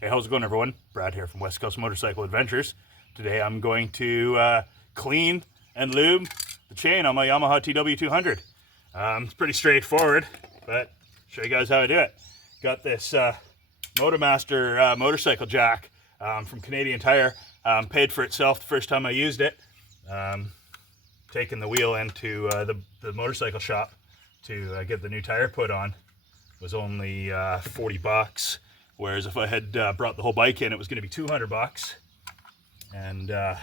Hey, how's it going, everyone? Brad here from West Coast Motorcycle Adventures. Today I'm going to clean and lube the chain on my Yamaha TW200. It's pretty straightforward, but show you guys how I do it. Got this Motomaster motorcycle jack from Canadian Tire. Paid for itself the first time I used it. Taking the wheel into the motorcycle shop to get the new tire put on was only 40 bucks. Whereas if I had brought the whole bike in, it was going to be 200 bucks. And the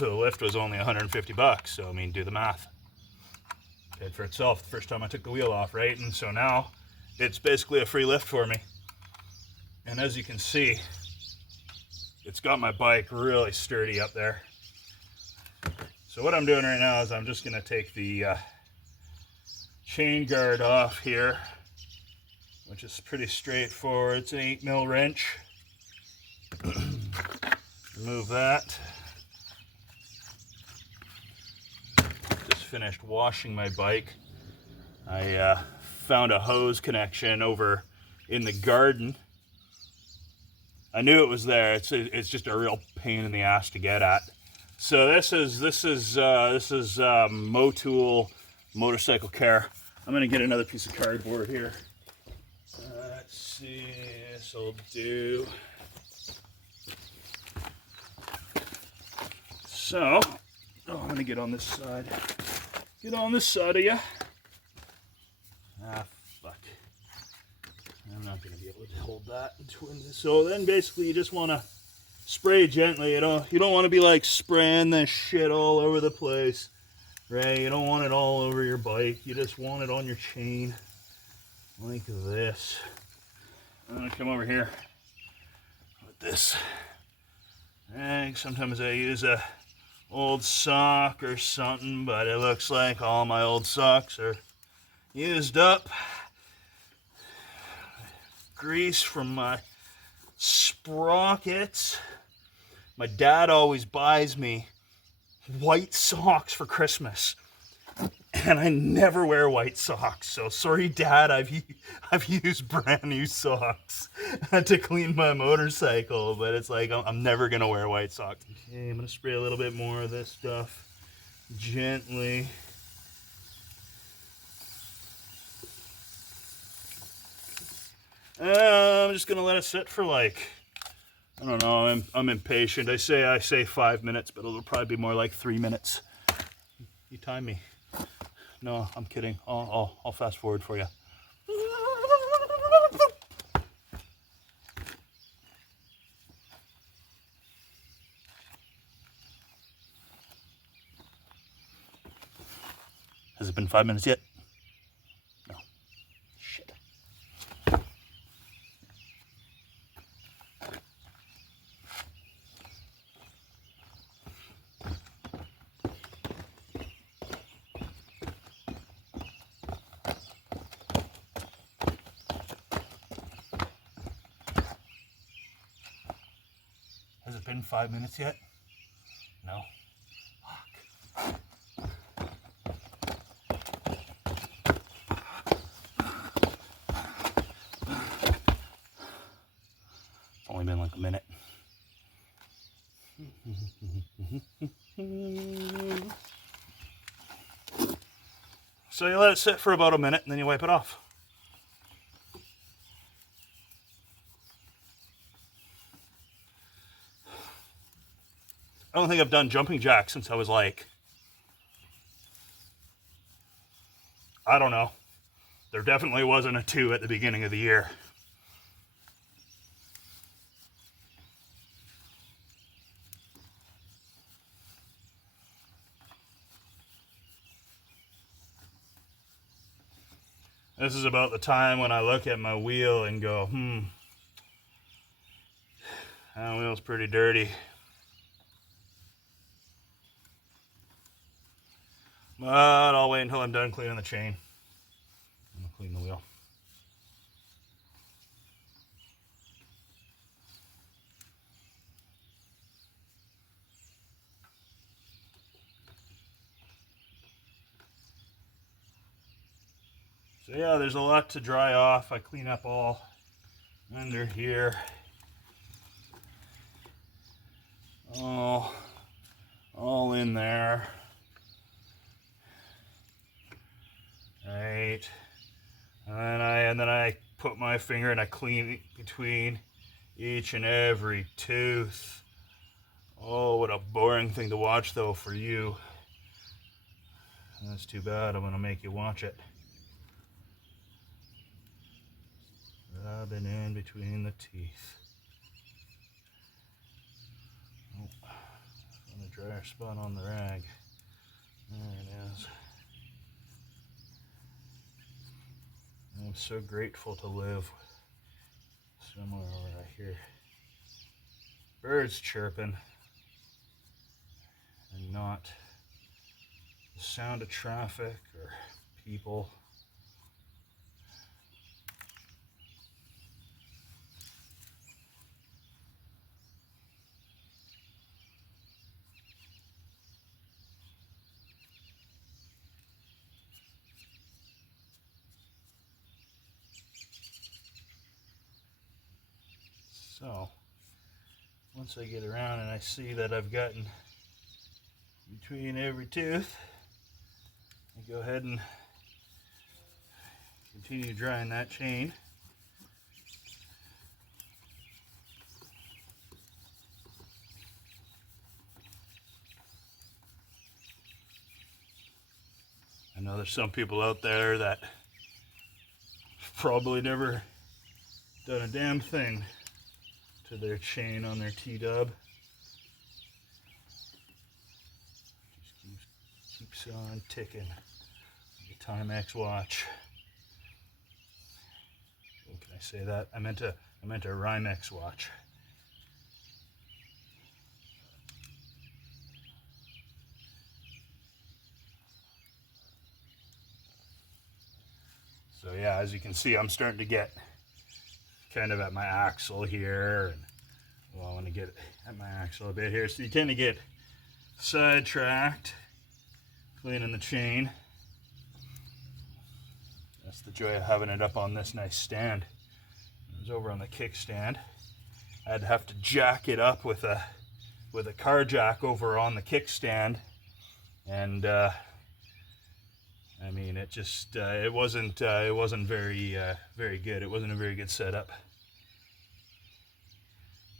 lift was only 150 bucks. So, I mean, do the math. Paid for itself the first time I took the wheel off, right? And so now it's basically a free lift for me. And as you can see, it's got my bike really sturdy up there. So what I'm doing right now is I'm just going to take the chain guard off here, which is pretty straightforward. It's an 8mm wrench. Remove that. Just finished washing my bike. I found a hose connection over in the garden. I knew it was there. It's just a real pain in the ass to get at. So this is Motool Motorcycle Care. I'm gonna get another piece of cardboard here. Let's see, this will do. So, I'm gonna get on this side. Get on this side of you. Ah, fuck. I'm not gonna be able to hold that. So then basically you just wanna spray gently. You don't want to be like spraying this shit all over the place, right? You don't want it all over your bike. You just want it on your chain like this. I'm gonna come over here with this rag. Sometimes I use a old sock or something, but it looks like all my old socks are used up. Grease from my sprockets. My dad always buys me white socks for Christmas, and I never wear white socks. So sorry, Dad. I've used brand new socks to clean my motorcycle, but it's like I'm never gonna wear white socks. Okay, I'm gonna spray a little bit more of this stuff gently. I'm just gonna let it sit for like, I don't know, I'm impatient. I say 5 minutes, but it'll probably be more like 3 minutes. You time me. No, I'm kidding. I'll fast forward for you. Has it been 5 minutes yet? No. Shit. Has it been 5 minutes yet? No. Fuck. It's only been like a minute. So you let it sit for about a minute and then you wipe it off. I don't think I've done jumping jacks since I was like, I don't know. There definitely wasn't a 2 at the beginning of the year. This is about the time when I look at my wheel and go, that wheel's pretty dirty. But I'll wait until I'm done cleaning the chain. I'm gonna clean the wheel. So yeah, there's a lot to dry off. I clean up all under here. All in there. Right. And then I put my finger and I clean it between each and every tooth. Oh, what a boring thing to watch though for you. That's too bad. I'm gonna make you watch it. Rubbing in between the teeth. Oh, found a dryer spot on the rag. There it is. I'm so grateful to live somewhere where I hear birds chirping and not the sound of traffic or people. So, once I get around and I see that I've gotten between every tooth, I go ahead and continue drying that chain. I know there's some people out there that probably never done a damn thing to their chain on their T-dub. Just keeps on ticking. The Timex watch. Oh, can I say that? I meant a Rhymex watch. So yeah, as you can see, I'm starting to get kind of at my axle here, and well, I want to get at my axle a bit here. So you tend to get sidetracked cleaning the chain. That's the joy of having it up on this nice stand. It was over on the kickstand. I'd have to jack it up with a car jack over on the kickstand, and I mean, it just it wasn't very good. It wasn't a very good setup.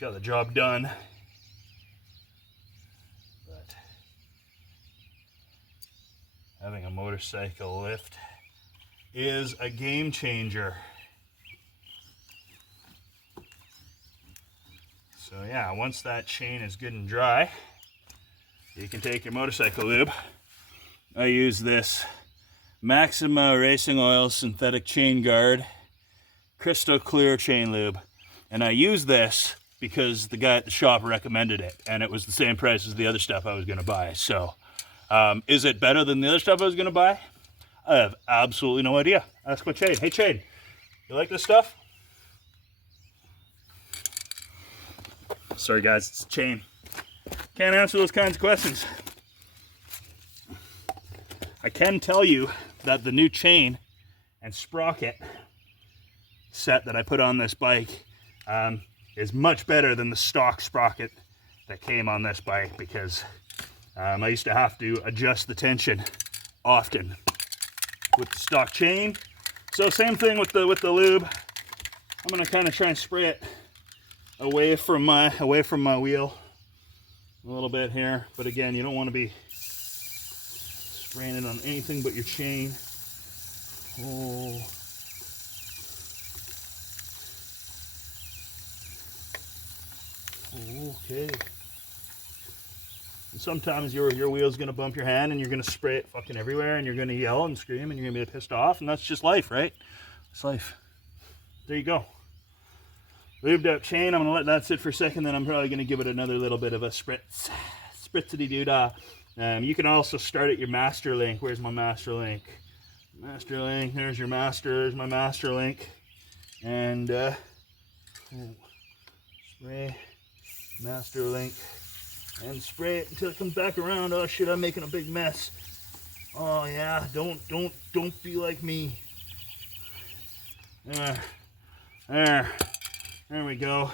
Got the job done, but having a motorcycle lift is a game changer. So yeah, once that chain is good and dry, you can take your motorcycle lube. I use this Maxima Racing Oil Synthetic Chain Guard Crystal Clear Chain Lube, and I use this because the guy at the shop recommended it, and it was the same price as the other stuff I was going to buy. So is it better than the other stuff I was going to buy? I have absolutely no idea. Ask my Chade. Hey Chade, you like this stuff? Sorry guys, it's chain. Can't answer those kinds of questions. I can tell you that the new chain and sprocket set that I put on this bike is much better than the stock sprocket that came on this bike, because I used to have to adjust the tension often with the stock chain. So same thing with the lube. I'm gonna kind of try and spray it away from my wheel a little bit here, but again, you don't want to be spraying it on anything but your chain. Oh. Okay. And sometimes your wheel's gonna bump your hand and you're gonna spray it fucking everywhere and you're gonna yell and scream and you're gonna be pissed off, and that's just life, right? It's life. There you go. Lubed up chain. I'm gonna let that sit for a second, then I'm probably gonna give it another little bit of a spritz. Spritzity-doo-dah. You can also start at your master link. Where's my master link? Master link, there's your master, there's my master link. And spray master link and spray it until it comes back around. Oh shit, I'm making a big mess. Oh yeah, don't be like me. There. There we go.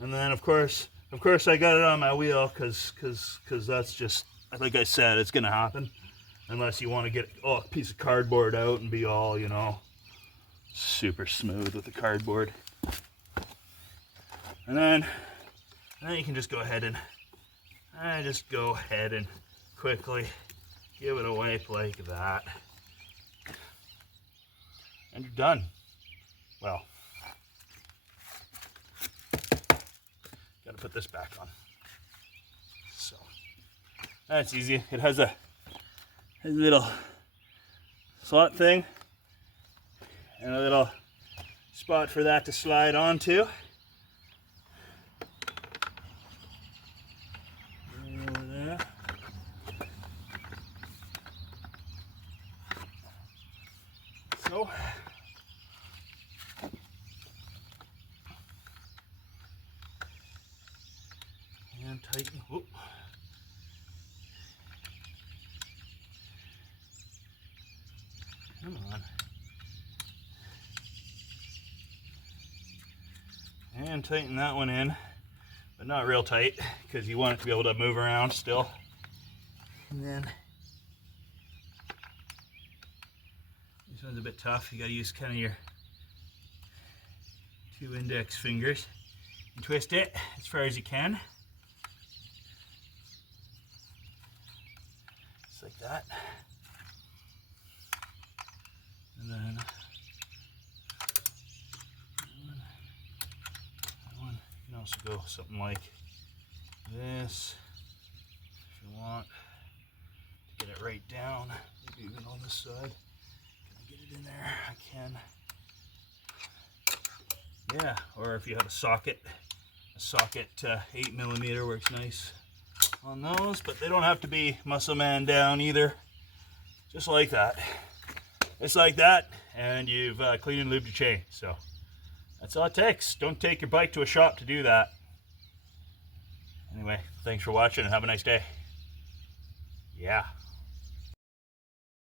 And then of course I got it on my wheel because that's just, like I said, it's gonna happen unless you want to get a piece of cardboard out and be all, you know, super smooth with the cardboard. And then you can just go ahead and quickly give it a wipe like that, and you're done. Well, gotta put this back on. So that's easy. It has a little slot thing and a little spot for that to slide onto. Over there. So and tighten. Whoop. Come on. And tighten that one in, but not real tight because you want it to be able to move around still. And then this one's a bit tough. You gotta use kind of your 2 index fingers and twist it as far as you can. Just like that. And then that one, you can also go something like this if you want to get it right down. Maybe even on this side. Can I get it in there? I can. Yeah, or if you have a socket 8mm works nice on those, but they don't have to be muscle man down either. Just like that. It's like that, and you've cleaned and lubed your chain. So that's all it takes. Don't take your bike to a shop to do that. Anyway, thanks for watching and have a nice day. Yeah.